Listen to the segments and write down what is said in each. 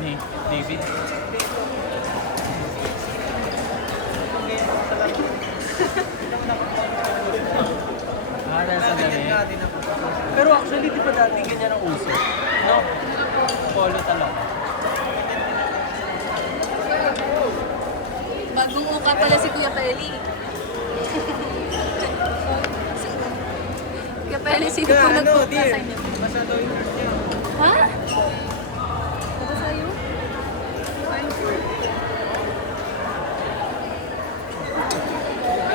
Ni David. Dahil sa dami. Pero actually, di ba dati ganyan ang uso? No? Polo talaga. Bagong muka pala si Kuya Peli. Kuya Peli, sino po nagpunta sa inyo? Basta daw yung shirt niya. Ha? Ano sa'yo?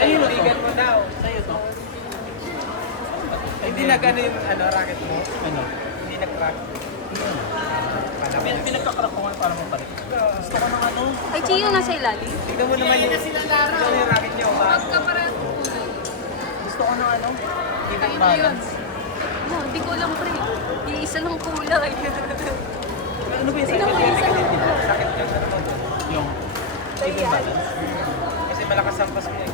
Ay, ligan mo daw. Sa'yo to? Hindi nag-ano yung racket mo? Ano? Hindi nag-crack. Pinagkakrak ko nga para mapalit. Gusto ko ng ano? Ay, Chio, nasa ilalim. Tignan mo naman yung racket niya. Gusto ko ng ano? Even balance. No, hindi ko lang pre. Iisa lang kulay. Ano ba yung Tignan mo yung isa lang kulay. Racket niya ano mo. Yung even balance. Kasi malakas ang pas niya.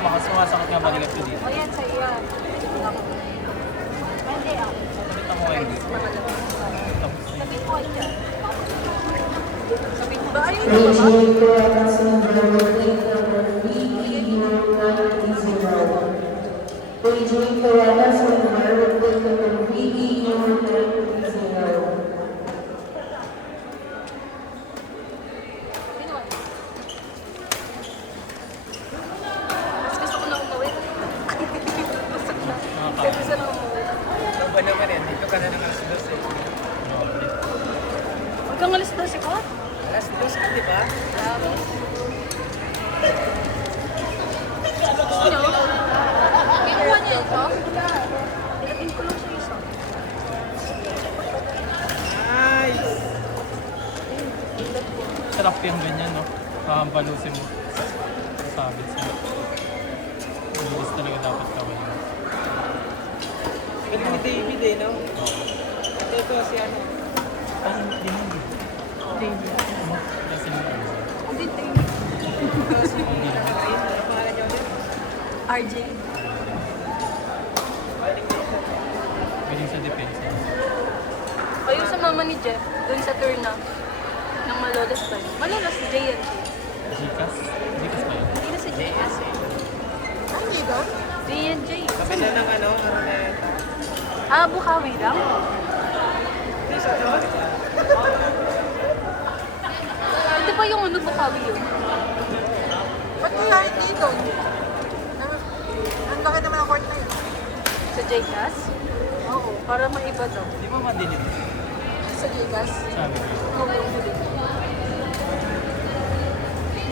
Sumasakit nga balikat ko dito. Ayan, sa iya. Hindi ako. Sabitan ko kayo dito. Tapos Sabi ko siya. Sabi ko ba? Ayun na Please ba? wait for passenger waiting number 3E190. Please wait for passenger waiting number 3E190. Sino? Mas gusto ko na umuwi. Kaya gusto na umuwi. Ito ba naman yan? Dito ka na ng alas 12 eh. Hanggang alas 12 ko? Alas 12 ka, di ba? Sino? Kinuha niya ito? Ilagin ko lang siya isa. Nice! sarap yung ganyan, no? Balusin mo. Sabit siya. Bilis talaga dapat gawin yun. Ganda ni David eh, no? Ito si ano. Ay, hindi. Kasi yung ano. Hindi, tayo. Ito si Green. Ano pangalan niya ulit? RJ. Pwedeng sa depensa. Kayo sa mama ni Jeff, dun sa tour na. Nang malolos tayo. Malolos si J&J. Gcash? Gcash ba yun? Hindi na si JS eh. Ano dito? J&J. Kapila ng ano, Araneta. Ah, Bukawi lang? Please, ano? Ito pa yung ano, Bukawi yun. Ba't mo yan dito? Ang laki naman ang court na yun. Sa JCAS? Oo, para maiba daw. Di ba madilim? Sa Gigas. Sabi ko. Oo.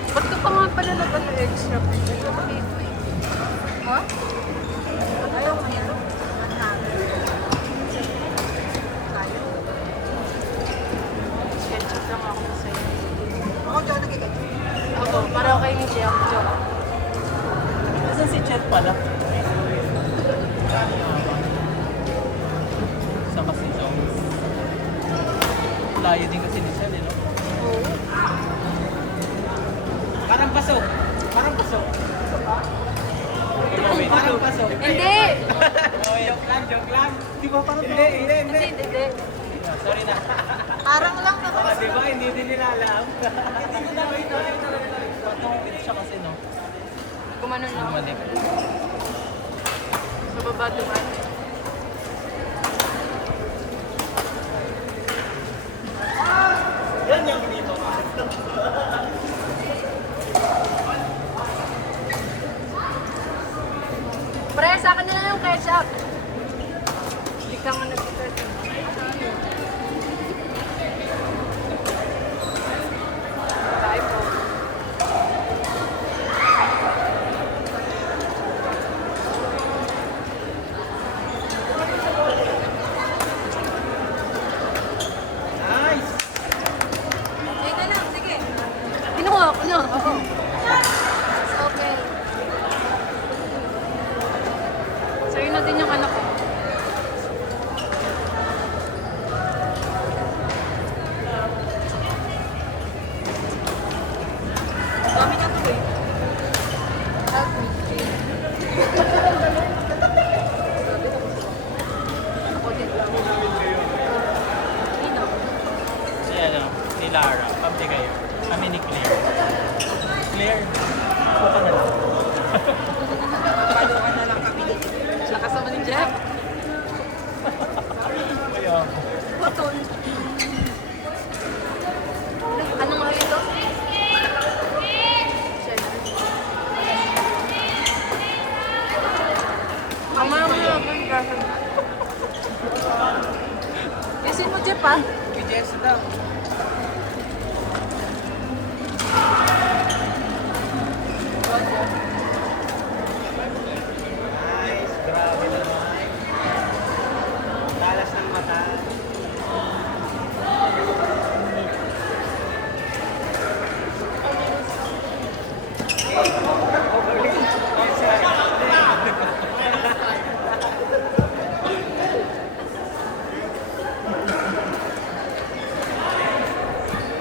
Ba't ka pa nga pala nag-extra? Ha? Ayaw mo yan. Ketchup lang ako sa'yo. Ako dyan nagigat. Oo, para kay ni Jay ako dyan. Nasaan si Chet pala? Sa kasi Jones. Layo din kasi ni Chet, eh, no? Oo. Parang pasok. Parang pasok. Parang pasok. Hindi! Joke lang, joke lang. Di ba parang Hindi, hindi, hindi. Hindi, hindi. Sorry na. Parang lang na. Di ba? Hindi din nila alam. Patungkit siya kasi, no? Gumanon lang. Bumalik. Sa baba duman. Yan yung dito. Pre, sa akin na lang yung ketchup. Hindi ka nga nag-ketchup. Tayo po. ni Lara. Kami kayo. Kami ni Claire. Claire, ako ka na lang. Palukan na lang kami dito. Lakas naman ni Jeff. Kaya ako. Butol. Ano nga ito? Ang mga mga Isin mo, Jeff, ha? Kay Jess daw. Nice, grabe naman. Talas ng mata.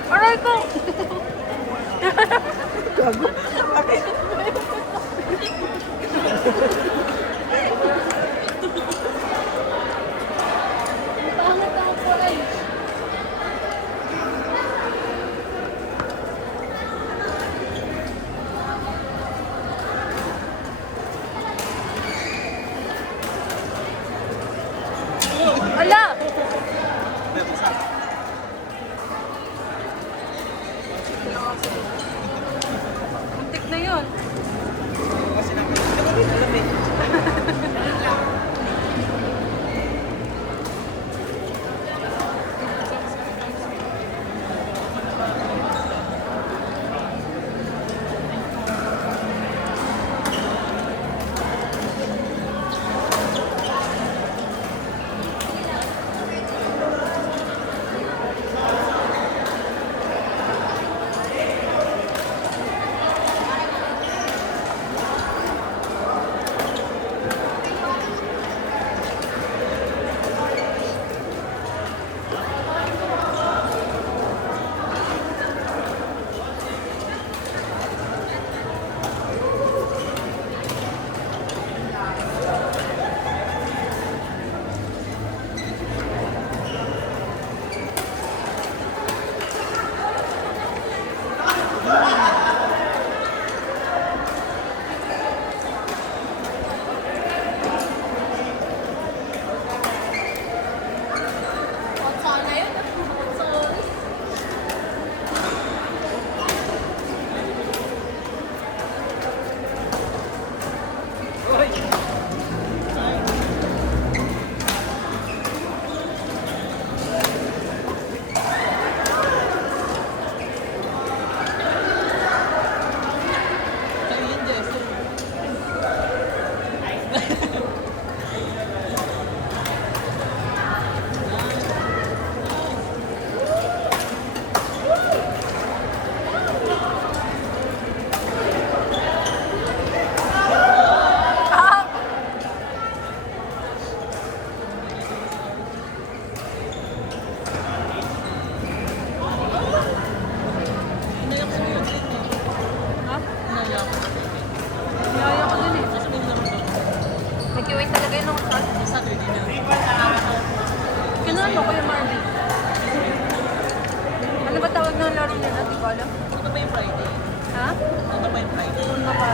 Aray ko! Pangat ako, aray. Ala! Muntik na yun. Kasi naman, alam eh. Kinano ko yung Marvin. Ano ba tawag ng laro nila? Di ko alam. Ano ba yung Friday? Ha? Ano ba yung Friday? Ano ba? Ha?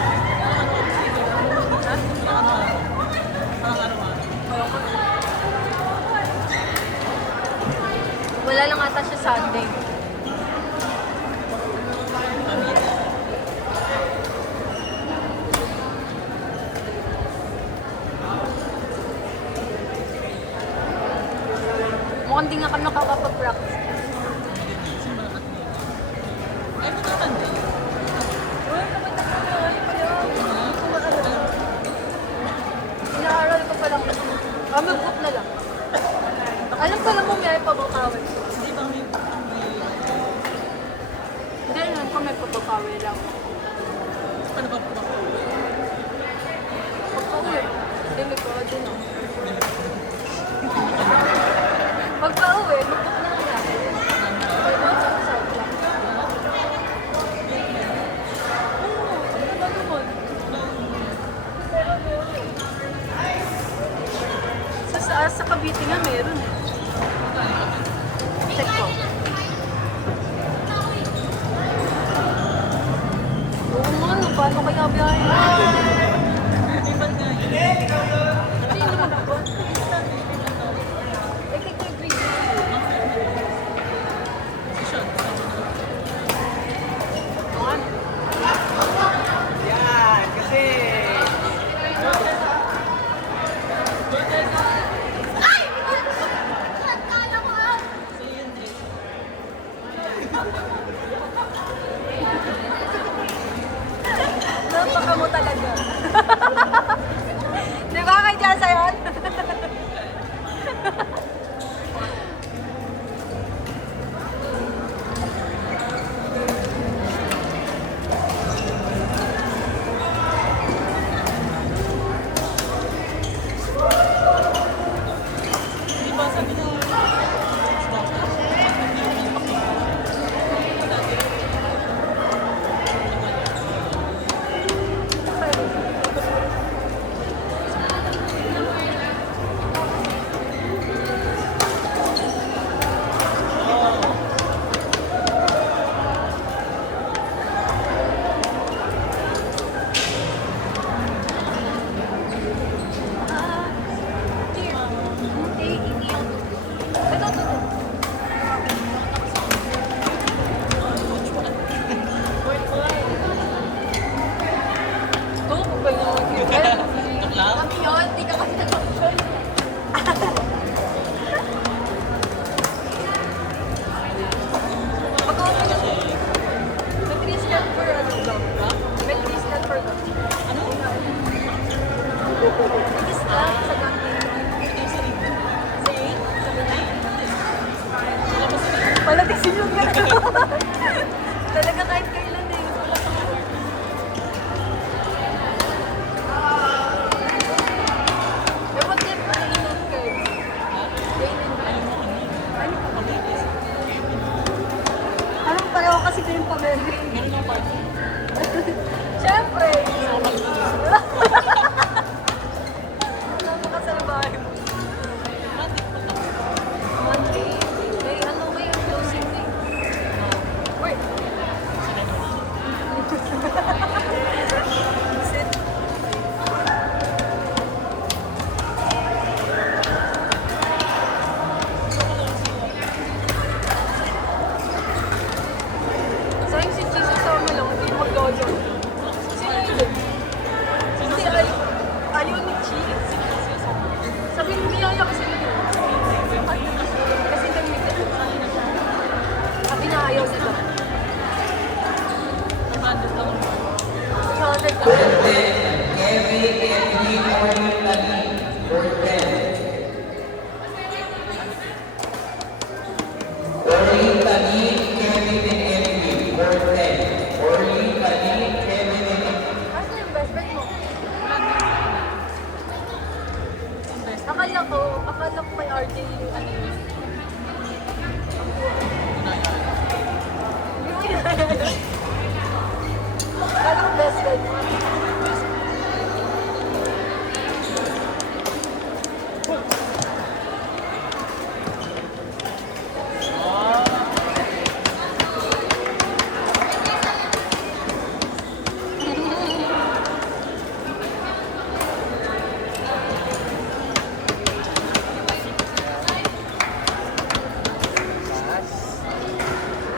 Parang araw-araw. Wala lang ata siya Sunday. Mukhang di nga kami nakakapag-practice. Ay, magkakanda. Inaaral ko pa lang. Mag-book na lang. Alam pa lang mo may pabakawin. Hindi ba may Hindi, alam ko may pabakawin lang. paano ba po? Pagka-uwi. Hindi, may pwede na. Pagka-uwi, mag-book na lang natin. Pwede mo sa South lang. Oo, ano ba naman? Sa Cavite nga meron eh. Check ko. Napaka mo talaga. Di ba kay Jasa yun? Di ba sabi niya, joke lang. Kami yun, di ka kasi nag-option. Mag-open na siya. May 3 stand for ano lang. May 3 stand for lang. Ano? May stand sa gagawin. Say, sabi na. Palatisin yung gano'n. Talaga kahit kailan eh. Wala pa nga. Dapat din pa kainan kayo. Kainan kayo. Ano pa ba? Anong pareho kasi kayong pamilya? Meron ng party. Siyempre!